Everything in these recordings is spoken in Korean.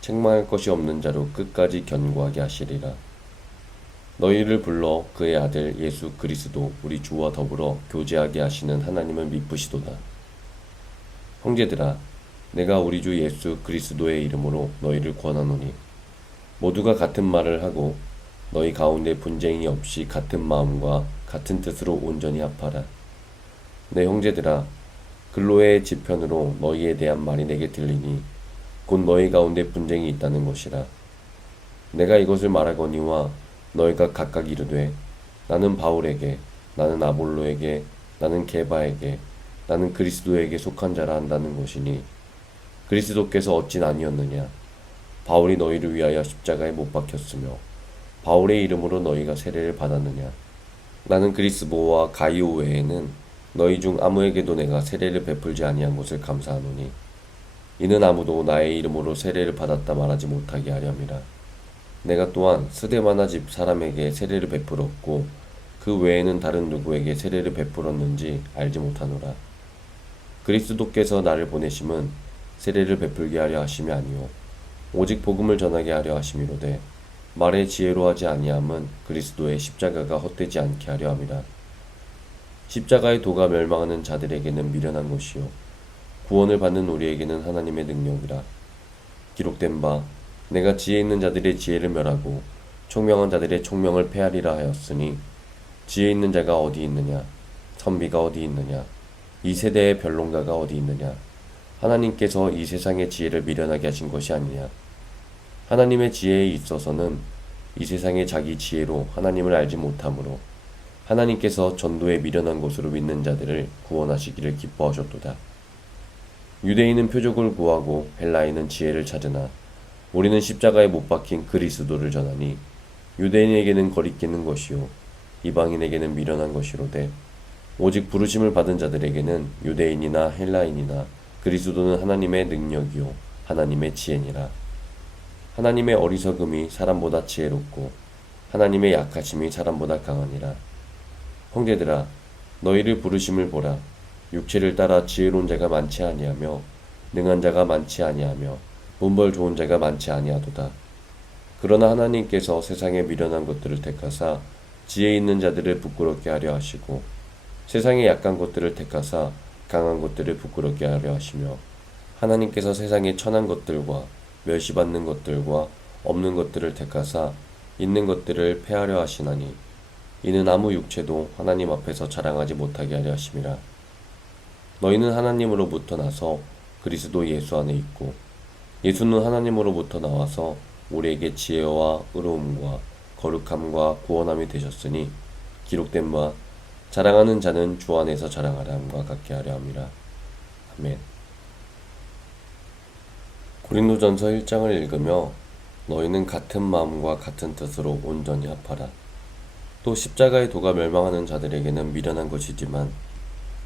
책망할 것이 없는 자로 끝까지 견고하게 하시리라. 너희를 불러 그의 아들 예수 그리스도 우리 주와 더불어 교제하게 하시는 하나님을 미쁘시도다. 형제들아, 내가 우리 주 예수 그리스도의 이름으로 너희를 권하노니 모두가 같은 말을 하고 너희 가운데 분쟁이 없이 같은 마음과 같은 뜻으로 온전히 합하라. 내 형제들아, 근로의 지편으로 너희에 대한 말이 내게 들리니 곧 너희 가운데 분쟁이 있다는 것이라. 내가 이것을 말하거니와 너희가 각각 이르되 나는 바울에게 나는 아볼로에게 나는 게바에게 나는 그리스도에게 속한 자라 한다는 것이니 그리스도께서 어찌 아니었느냐 바울이 너희를 위하여 십자가에 못 박혔으며 바울의 이름으로 너희가 세례를 받았느냐 나는 그리스보와 가이오 외에는 너희 중 아무에게도 내가 세례를 베풀지 아니한 것을 감사하노니 이는 아무도 나의 이름으로 세례를 받았다 말하지 못하게 하렴이라. 내가 또한 스데마나 집 사람에게 세례를 베풀었고 그 외에는 다른 누구에게 세례를 베풀었는지 알지 못하노라. 그리스도께서 나를 보내심은 세례를 베풀게 하려 하심이 아니요 오직 복음을 전하게 하려 하심이로되 말의 지혜로 하지 아니함은 그리스도의 십자가가 헛되지 않게 하려 함이라. 십자가의 도가 멸망하는 자들에게는 미련한 것이요 구원을 받는 우리에게는 하나님의 능력이라. 기록된 바 내가 지혜 있는 자들의 지혜를 멸하고 총명한 자들의 총명을 폐하리라 하였으니 지혜 있는 자가 어디 있느냐 선비가 어디 있느냐 이 세대의 변론가가 어디 있느냐 하나님께서 이 세상의 지혜를 미련하게 하신 것이 아니냐 하나님의 지혜에 있어서는 이 세상의 자기 지혜로 하나님을 알지 못하므로 하나님께서 전도에 미련한 것으로 믿는 자들을 구원하시기를 기뻐하셨도다. 유대인은 표적을 구하고 헬라인은 지혜를 찾으나 우리는 십자가에 못 박힌 그리스도를 전하니 유대인에게는 거리끼는 것이요 이방인에게는 미련한 것이로되 오직 부르심을 받은 자들에게는 유대인이나 헬라인이나 그리스도는 하나님의 능력이요 하나님의 지혜니라. 하나님의 어리석음이 사람보다 지혜롭고 하나님의 약하심이 사람보다 강하니라. 형제들아 너희를 부르심을 보라 육체를 따라 지혜로운 자가 많지 아니하며 능한 자가 많지 아니하며 문벌 좋은 자가 많지 아니하도다. 그러나 하나님께서 세상에 미련한 것들을 택하사 지혜 있는 자들을 부끄럽게 하려 하시고 세상에 약한 것들을 택하사 강한 것들을 부끄럽게 하려 하시며 하나님께서 세상에 천한 것들과 멸시받는 것들과 없는 것들을 택하사 있는 것들을 폐하려 하시나니 이는 아무 육체도 하나님 앞에서 자랑하지 못하게 하려 하심이라. 너희는 하나님으로부터 나서 그리스도 예수 안에 있고 예수는 하나님으로부터 나와서 우리에게 지혜와 의로움과 거룩함과 구원함이 되셨으니 기록된 바 자랑하는 자는 주 안에서 자랑하라 함과 같게 하려 함이라. 아멘. 고린도전서 1장을 읽으며 너희는 같은 마음과 같은 뜻으로 온전히 합하라. 또 십자가의 도가 멸망하는 자들에게는 미련한 것이지만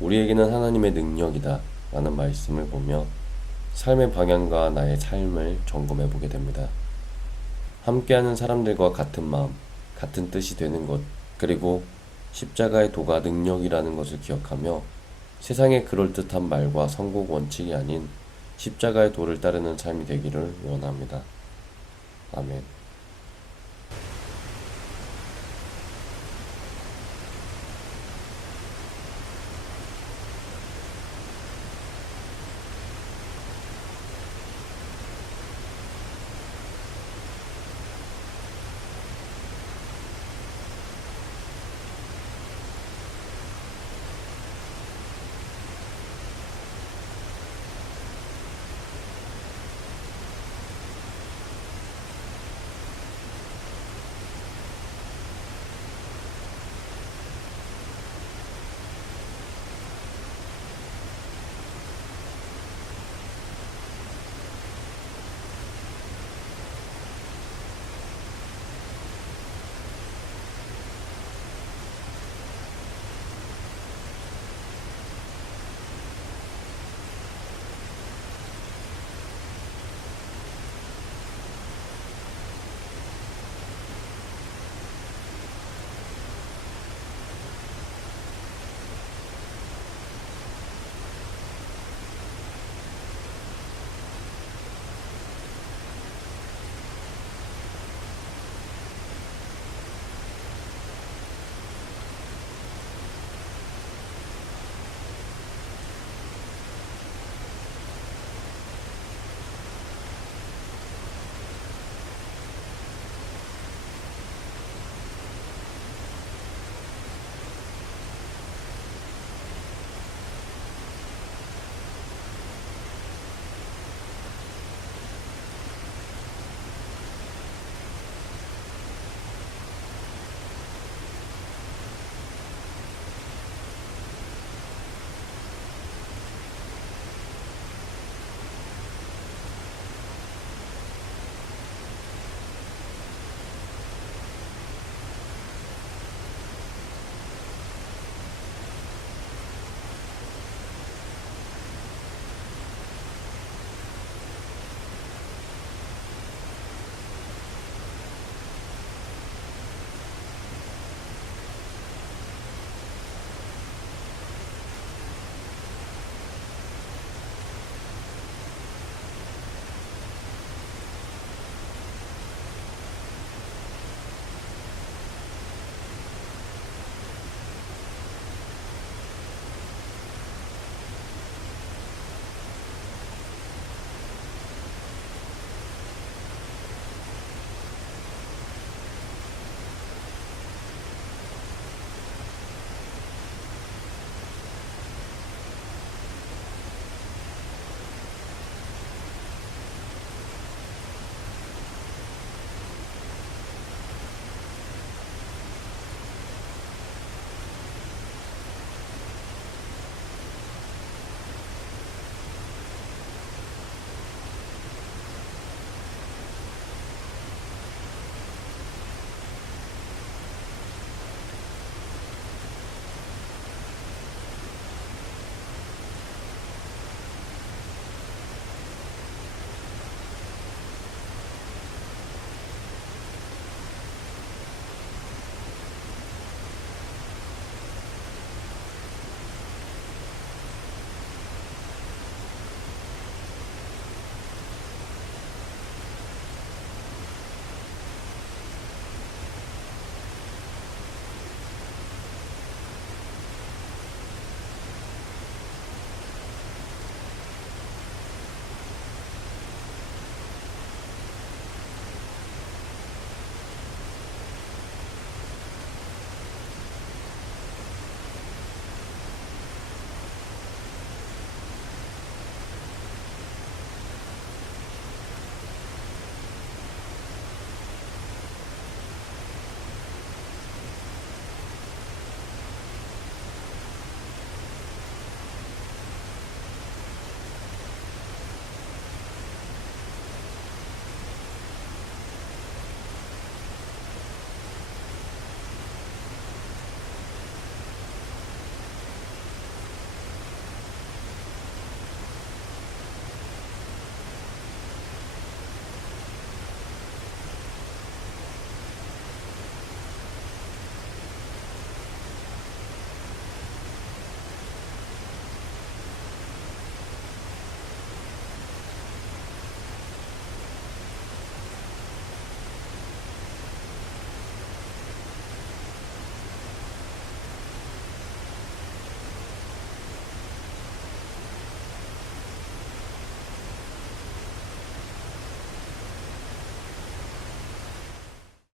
우리에게는 하나님의 능력이다 라는 말씀을 보며 삶의 방향과 나의 삶을 점검해 보게 됩니다. 함께하는 사람들과 같은 마음, 같은 뜻이 되는 것, 그리고 십자가의 도가 능력이라는 것을 기억하며 세상의 그럴듯한 말과 성공 원칙이 아닌 십자가의 도를 따르는 삶이 되기를 원합니다. 아멘.